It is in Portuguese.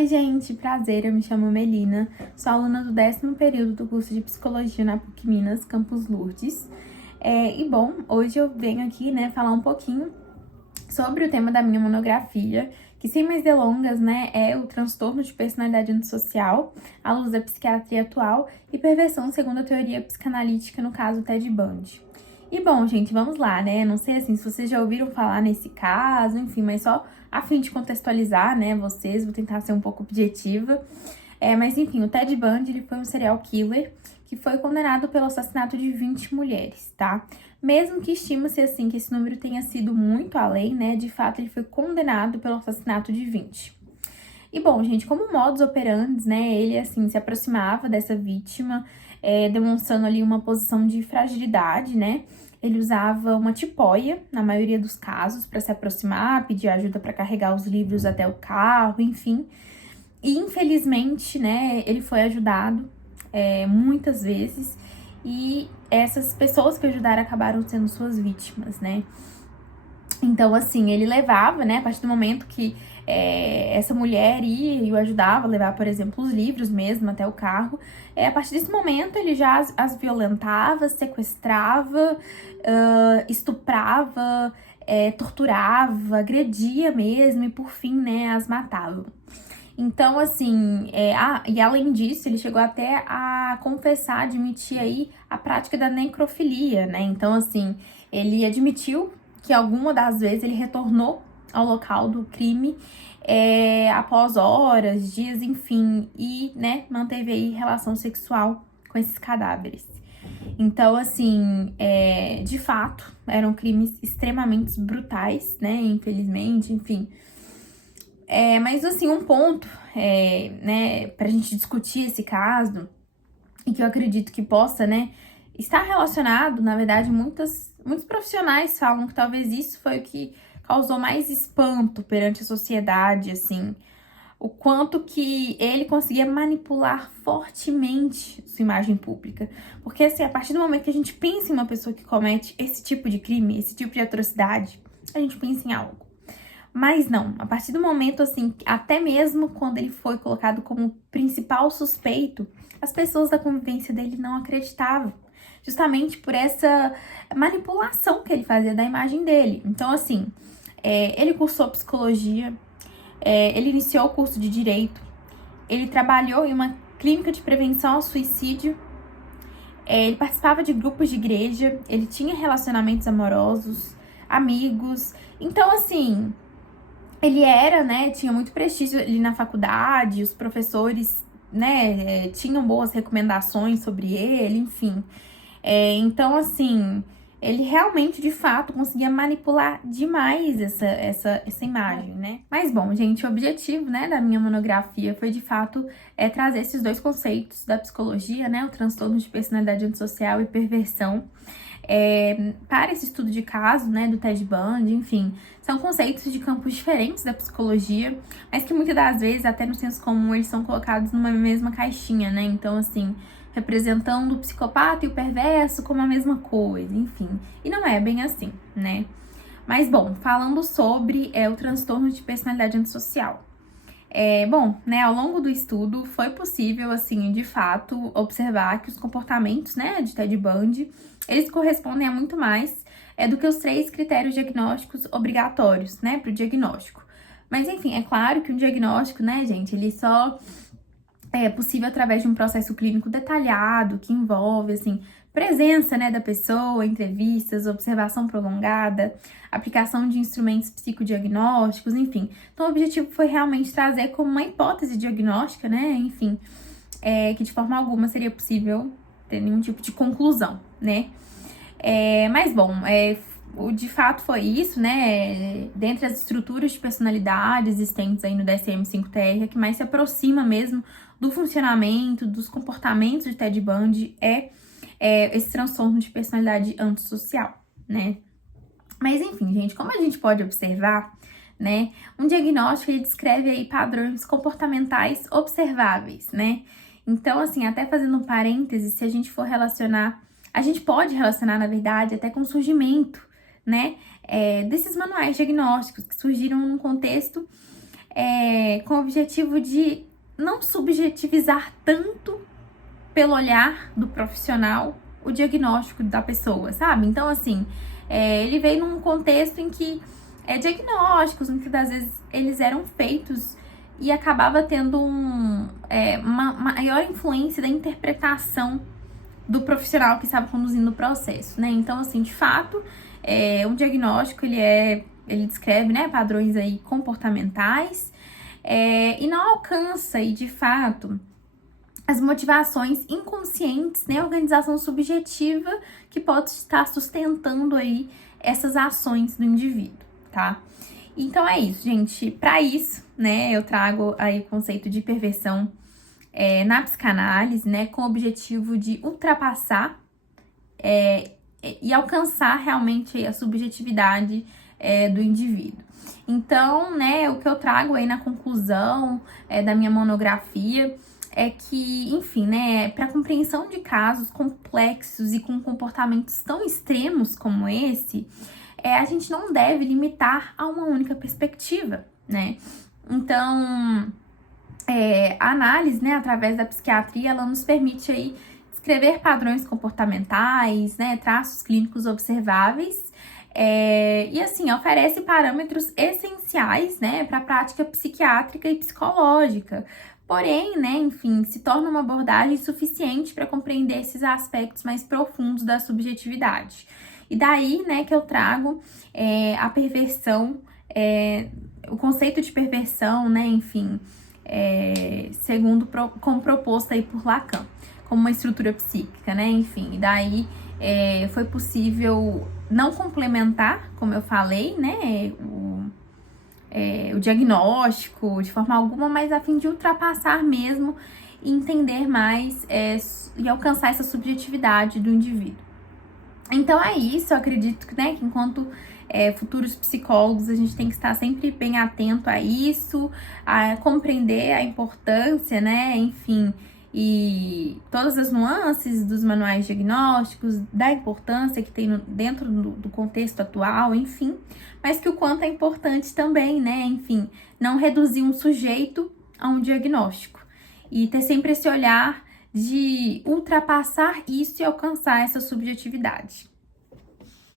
Oi, gente, prazer, eu me chamo Melina, sou aluna do 10º período do curso de Psicologia na PUC Minas, Campus Lourdes. Hoje eu venho aqui, falar um pouquinho sobre o tema da minha monografia, que sem mais delongas, é o transtorno de personalidade antissocial, à luz da psiquiatria atual e perversão segundo a teoria psicanalítica, no caso Ted Bundy. E bom, gente, vamos lá, Não sei assim se vocês já ouviram falar nesse caso, enfim, mas só a fim de contextualizar, vocês, vou tentar ser um pouco objetiva. Mas enfim, o Ted Bundy, ele foi um serial killer que foi condenado pelo assassinato de 20 mulheres, tá? Mesmo que estima-se assim que esse número tenha sido muito além, de fato ele foi condenado pelo assassinato de 20. E bom, gente, como modus operandi, ele assim se aproximava dessa vítima, demonstrando ali uma posição de fragilidade, Ele usava uma tipóia, na maioria dos casos, para se aproximar, pedir ajuda para carregar os livros até o carro, enfim. E infelizmente, ele foi ajudado muitas vezes, e essas pessoas que ajudaram acabaram sendo suas vítimas, Então, assim, ele levava, a partir do momento que essa mulher ia e o ajudava a levar, por exemplo, os livros mesmo até o carro, a partir desse momento ele já as violentava, sequestrava, estuprava, torturava, agredia mesmo e, por fim, as matava. Então, assim, e além disso, ele chegou até a confessar, admitir aí a prática da necrofilia, Então, assim, ele admitiu que alguma das vezes ele retornou ao local do crime após horas, dias, enfim, e, manteve aí relação sexual com esses cadáveres. Então, assim, de fato, eram crimes extremamente brutais, infelizmente, enfim. Mas, assim, um ponto, pra gente discutir esse caso, e que eu acredito que possa, estar relacionado, na verdade, muitos profissionais falam que talvez isso foi o que causou mais espanto perante a sociedade, assim, o quanto que ele conseguia manipular fortemente sua imagem pública. Porque, assim, a partir do momento que a gente pensa em uma pessoa que comete esse tipo de crime, esse tipo de atrocidade, a gente pensa em algo. Mas não, a partir do momento, assim, até mesmo quando ele foi colocado como principal suspeito, as pessoas da convivência dele não acreditavam, justamente por essa manipulação que ele fazia da imagem dele. Então, assim, ele cursou psicologia, ele iniciou o curso de direito, ele trabalhou em uma clínica de prevenção ao suicídio, ele participava de grupos de igreja, ele tinha relacionamentos amorosos, amigos. Então, assim, ele tinha muito prestígio ali na faculdade, os professores, tinham boas recomendações sobre ele, enfim. Então, assim, ele realmente, de fato, conseguia manipular demais essa imagem, Mas, bom, gente, o objetivo, da minha monografia foi, de fato, trazer esses dois conceitos da psicologia, o transtorno de personalidade antissocial e perversão, para esse estudo de caso, do Ted Bundy, enfim, são conceitos de campos diferentes da psicologia, mas que muitas das vezes, até no senso comum, eles são colocados numa mesma caixinha, Então, assim, representando o psicopata e o perverso como a mesma coisa, enfim, e não é bem assim, Mas, bom, falando sobre o transtorno de personalidade antissocial. Ao longo do estudo, foi possível, assim, de fato, observar que os comportamentos, de Ted Bundy, eles correspondem a muito mais do que os 3 critérios diagnósticos obrigatórios, para o diagnóstico. Mas, enfim, é claro que um diagnóstico, gente, ele só é possível através de um processo clínico detalhado, que envolve, assim, presença, da pessoa, entrevistas, observação prolongada, aplicação de instrumentos psicodiagnósticos, enfim. Então, o objetivo foi realmente trazer como uma hipótese diagnóstica, enfim, que de forma alguma seria possível ter nenhum tipo de conclusão, Mas, bom, de fato foi isso, dentre as estruturas de personalidade existentes aí no DSM-5-TR, a que mais se aproxima mesmo do funcionamento, dos comportamentos de Ted Bundy esse transtorno de personalidade antissocial, Mas, enfim, gente, como a gente pode observar, um diagnóstico, ele descreve aí padrões comportamentais observáveis, Então, assim, até fazendo um parêntese, se a gente for relacionar, a gente pode relacionar, na verdade, até com o surgimento, desses manuais diagnósticos que surgiram num contexto com o objetivo de não subjetivizar tanto pelo olhar do profissional o diagnóstico da pessoa, sabe? Então, assim, ele veio num contexto em que diagnósticos, muitas das vezes eles eram feitos e acabava tendo uma maior influência da interpretação do profissional que estava conduzindo o processo, né? Então, assim, de fato, um diagnóstico, ele descreve, né, padrões aí comportamentais, e não alcança, e de fato, as motivações inconscientes, né, organização subjetiva que pode estar sustentando aí essas ações do indivíduo, tá? Então é isso, gente. Para isso, né, eu trago aí o conceito de perversão na psicanálise, né, com o objetivo de ultrapassar e alcançar realmente a subjetividade do indivíduo. Então, né, o que eu trago aí na conclusão da minha monografia é que, enfim, né, para compreensão de casos complexos e com comportamentos tão extremos como esse, a gente não deve limitar a uma única perspectiva, né? Então, a análise, né, através da psiquiatria, ela nos permite aí descrever padrões comportamentais, né, traços clínicos observáveis, e assim, oferece parâmetros essenciais, né, para a prática psiquiátrica e psicológica. Porém, né, enfim, se torna uma abordagem suficiente para compreender esses aspectos mais profundos da subjetividade. E daí, né, que eu trago a perversão, o conceito de perversão, né, enfim, como proposto aí por Lacan, como uma estrutura psíquica, né, enfim, e daí foi possível não complementar, como eu falei, né, o diagnóstico de forma alguma, mas a fim de ultrapassar mesmo e entender mais e alcançar essa subjetividade do indivíduo. Então é isso, eu acredito que, né, que enquanto futuros psicólogos a gente tem que estar sempre bem atento a isso, a compreender a importância, né, enfim, e todas as nuances dos manuais diagnósticos, da importância que tem dentro do contexto atual, enfim, mas que o quanto é importante também, né, enfim, não reduzir um sujeito a um diagnóstico e ter sempre esse olhar de ultrapassar isso e alcançar essa subjetividade.